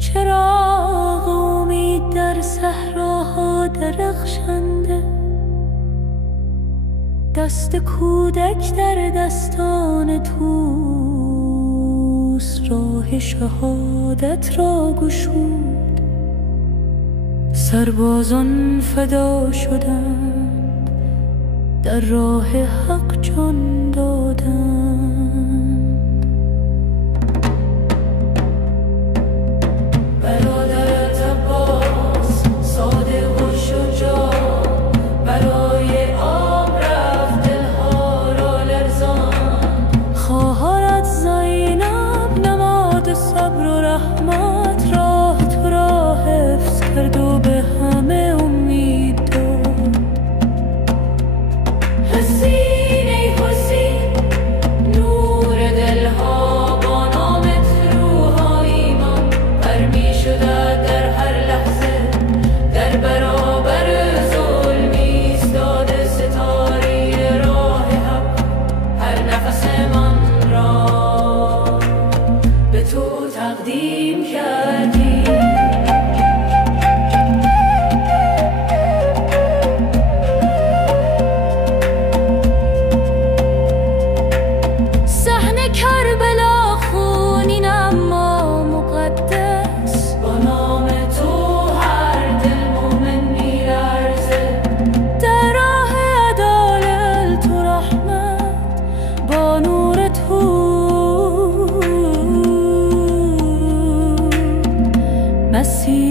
چراغ امید در صحراها درخشنده، دست کودک در دستان طوس راه شهادت را گشود. سربازان فدا شدند، در راه حق جان دادند. برادرت عباس صادق و شجاع، برای آب رفت دلها را لرزان. خواهرت زینب نماد صبر و رحمت، راه تو را حفظ کرد و به همه امید داد. حسین ای حسین نور دلها، با نامت روحا ایمان برمی شده در هر لحظه. در برابر ظلم ایستاده ستاره راه حق، هر نفس من را به تو تقدیم کردی. صحنه کربلا خونین اما مقدس، با نام تو هر دل مومن می‌لرزه. در راه عدالت و رحمت با نور تو مسیح